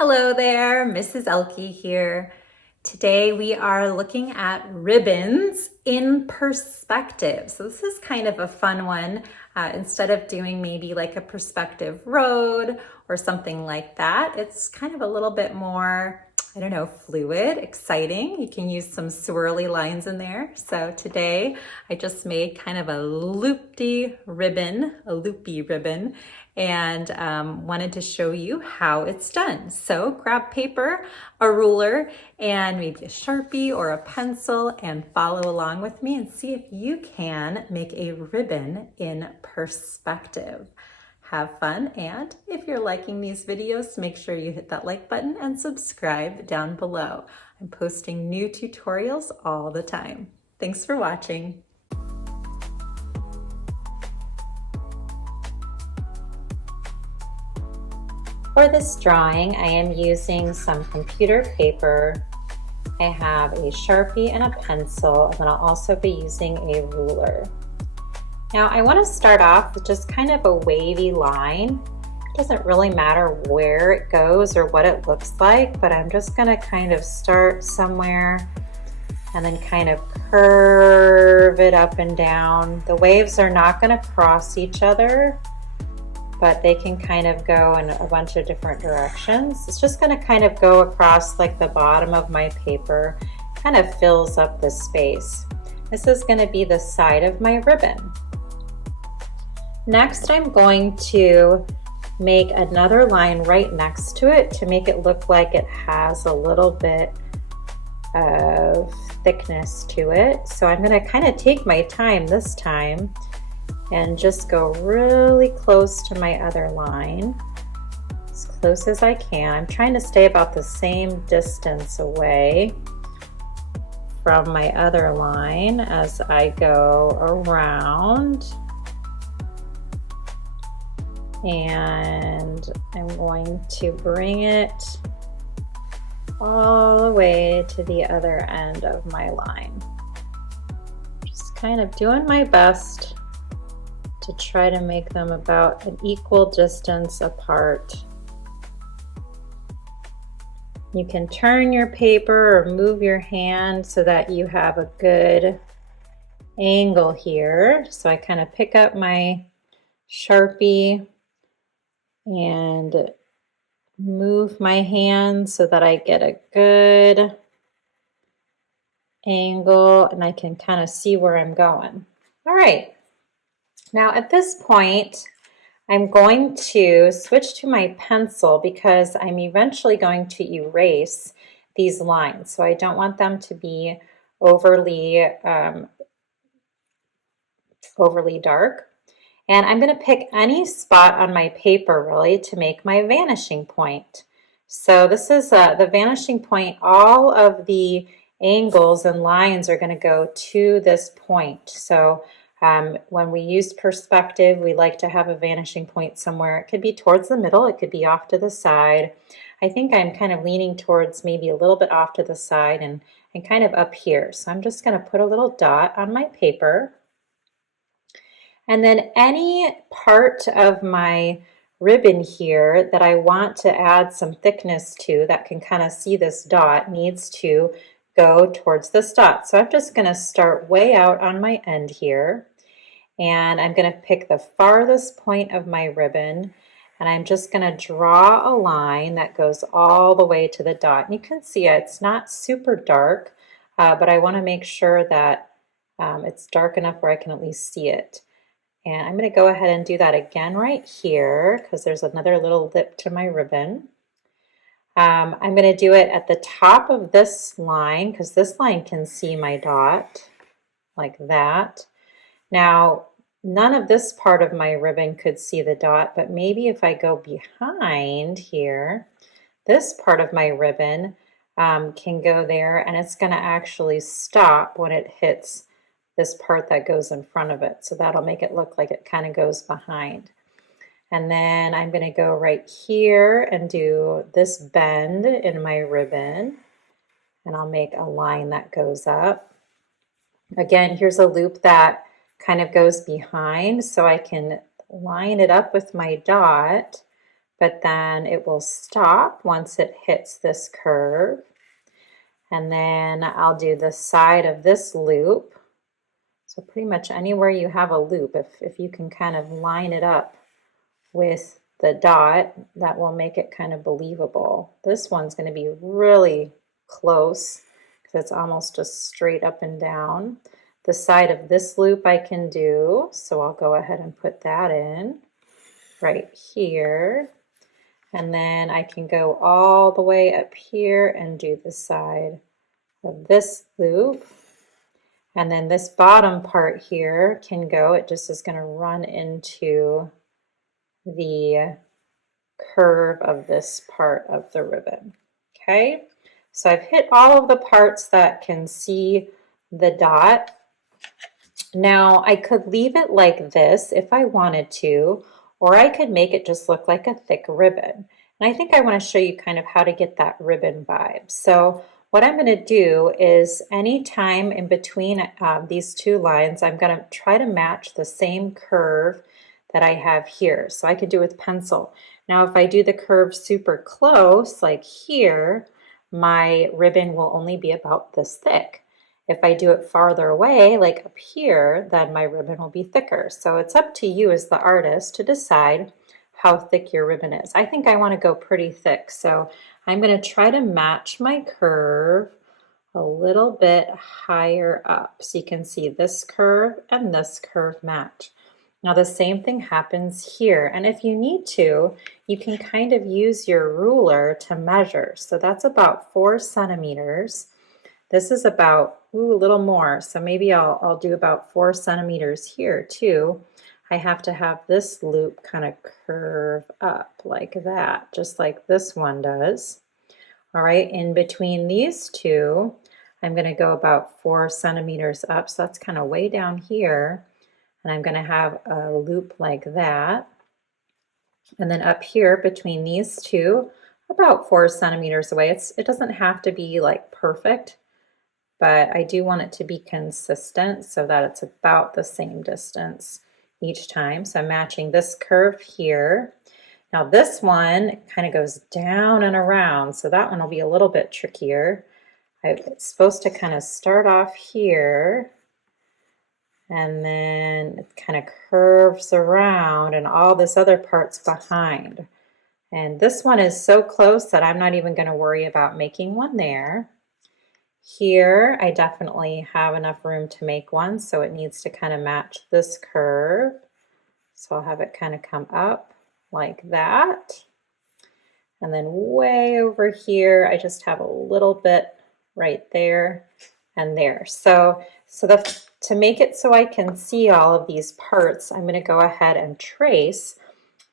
Hello there, Mrs. Elke here. Today we are looking at ribbons in perspective. So this is kind of a fun one. Instead of doing maybe like a perspective road or something like that, it's kind of a little bit more, I don't know, fluid, exciting. You can use some swirly lines in there. So today I just made kind of a loopy ribbon, and wanted to show you how it's done. So grab paper, a ruler, and maybe a Sharpie or a pencil and follow along with me and see if you can make a ribbon in perspective. Have fun, and if you're liking these videos, make sure you hit that like button and subscribe down below. I'm posting new tutorials all the time. Thanks for watching. For this drawing, I am using some computer paper. I have a Sharpie and a pencil, and then I'll also be using a ruler. Now I want to start off with just kind of a wavy line. It doesn't really matter where it goes or what it looks like, but I'm just going to kind of start somewhere and then kind of curve it up and down. The waves are not going to cross each other, but they can kind of go in a bunch of different directions. It's just going to kind of go across like the bottom of my paper, kind of fills up the space. This is going to be the side of my ribbon. Next, I'm going to make another line right next to it to make it look like it has a little bit of thickness to it. So I'm going to kind of take my time this time and just go really close to my other line, as close as I can. I'm trying to stay about the same distance away from my other line as I go around. And I'm going to bring it all the way to the other end of my line. Just kind of doing my best to try to make them about an equal distance apart. You can turn your paper or move your hand so that you have a good angle here. So I kind of pick up my Sharpie and move my hand so that I get a good angle and I can kind of see where I'm going. All right. Now at this point, I'm going to switch to my pencil because I'm eventually going to erase these lines. So I don't want them to be overly dark. And I'm going to pick any spot on my paper really to make my vanishing point. So this is the vanishing point. All of the angles and lines are going to go to this point. So when we use perspective, we like to have a vanishing point somewhere. It could be towards the middle, it could be off to the side. I think I'm kind of leaning towards maybe a little bit off to the side and kind of up here. So I'm just going to put a little dot on my paper. And then any part of my ribbon here that I want to add some thickness to that can kind of see this dot needs to go towards this dot. So I'm just going to start way out on my end here, and I'm going to pick the farthest point of my ribbon, and I'm just going to draw a line that goes all the way to the dot. And you can see it's not super dark, but I want to make sure that it's dark enough where I can at least see it. And I'm going to go ahead and do that again right here because there's another little lip to my ribbon. I'm going to do it at the top of this line because this line can see my dot like that. Now, none of this part of my ribbon could see the dot, but maybe if I go behind here, this part of my ribbon can go there, and it's going to actually stop when it hits this part that goes in front of it. So that'll make it look like it kind of goes behind. And then I'm going to go right here and do this bend in my ribbon, and I'll make a line that goes up. Again, here's a loop that kind of goes behind, so I can line it up with my dot but then it will stop once it hits this curve. And then I'll do the side of this loop. So pretty much anywhere you have a loop, if you can kind of line it up with the dot, that will make it kind of believable. This one's going to be really close because it's almost just straight up and down. The side of this loop I can do, so I'll go ahead and put that in right here. And then I can go all the way up here and do the side of this loop. And then this bottom part here can go, it just is going to run into the curve of this part of the ribbon. Okay, so I've hit all of the parts that can see the dot. Now I could leave it like this if I wanted to, or I could make it just look like a thick ribbon. And I think I want to show you kind of how to get that ribbon vibe. So what I'm going to do is anytime in between these two lines, I'm going to try to match the same curve that I have here. So I could do with pencil. Now if I do the curve super close, like here, my ribbon will only be about this thick. If I do it farther away, like up here, then my ribbon will be thicker. So it's up to you as the artist to decide how thick your ribbon is. I think I want to go pretty thick, so I'm going to try to match my curve a little bit higher up. So you can see this curve and this curve match. Now the same thing happens here, and if you need to, you can kind of use your ruler to measure. So that's about 4 centimeters. This is about, a little more, so maybe I'll do about 4 centimeters here too. I have to have this loop kind of curve up like that, just like this one does. All right, in between these two, I'm going to go about 4 centimeters up, so that's kind of way down here. And I'm going to have a loop like that. And then up here between these two, about 4 centimeters away. It doesn't have to be like perfect, but I do want it to be consistent so that it's about the same distance each time. So I'm matching this curve here. Now this one kind of goes down and around, so that one will be a little bit trickier. It's supposed to kind of start off here, and then it kind of curves around and all this other part's behind. And this one is so close that I'm not even going to worry about making one there. Here I definitely have enough room to make one, so it needs to kind of match this curve. So I'll have it kind of come up like that. And then way over here, I just have a little bit right there and there. So to make it so I can see all of these parts, I'm going to go ahead and trace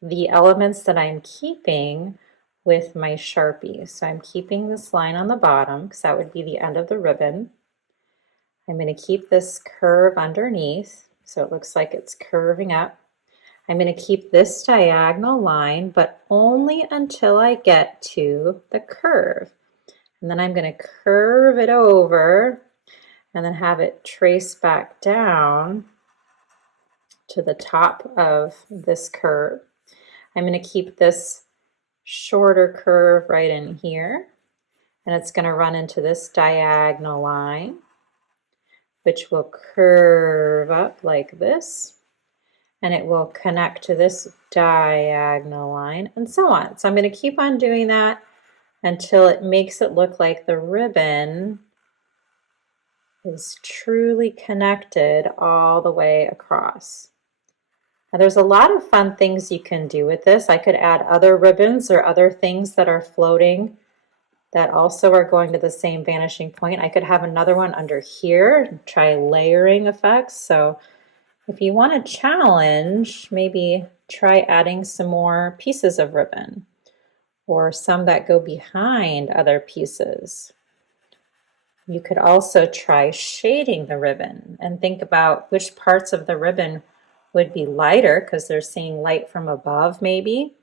the elements that I'm keeping with my Sharpie. So I'm keeping this line on the bottom because that would be the end of the ribbon. I'm going to keep this curve underneath, so it looks like it's curving up. I'm going to keep this diagonal line, but only until I get to the curve. And then I'm going to curve it over and then have it trace back down to the top of this curve. I'm going to keep this shorter curve right in here, and it's going to run into this diagonal line, which will curve up like this, and it will connect to this diagonal line, and so on. So I'm going to keep on doing that until it makes it look like the ribbon is truly connected all the way across. Now, there's a lot of fun things you can do with this. I could add other ribbons or other things that are floating that also are going to the same vanishing point. I could have another one under here and try layering effects. So if you want a challenge, maybe try adding some more pieces of ribbon or some that go behind other pieces. You could also try shading the ribbon and think about which parts of the ribbon would be lighter because they're seeing light from above maybe,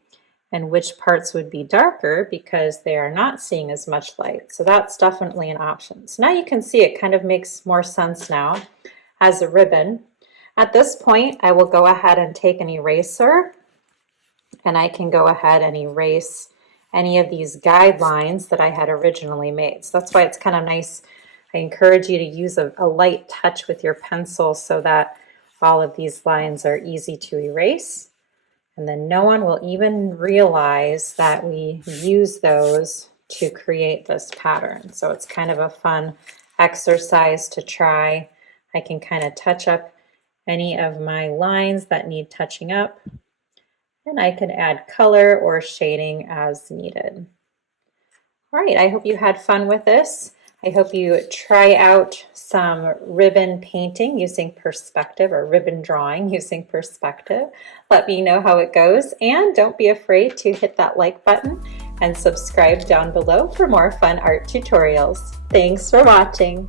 and which parts would be darker because they are not seeing as much light. So that's definitely an option. So now you can see it kind of makes more sense now as a ribbon. At this point, I will go ahead and take an eraser and I can go ahead and erase any of these guidelines that I had originally made. So that's why it's kind of nice. I encourage you to use a light touch with your pencil so that all of these lines are easy to erase. And then no one will even realize that we use those to create this pattern. So it's kind of a fun exercise to try. I can kind of touch up any of my lines that need touching up, and I can add color or shading as needed. All right, I hope you had fun with this. I hope you try out some ribbon painting using perspective, or ribbon drawing using perspective. Let me know how it goes, and don't be afraid to hit that like button and subscribe down below for more fun art tutorials. Thanks for watching.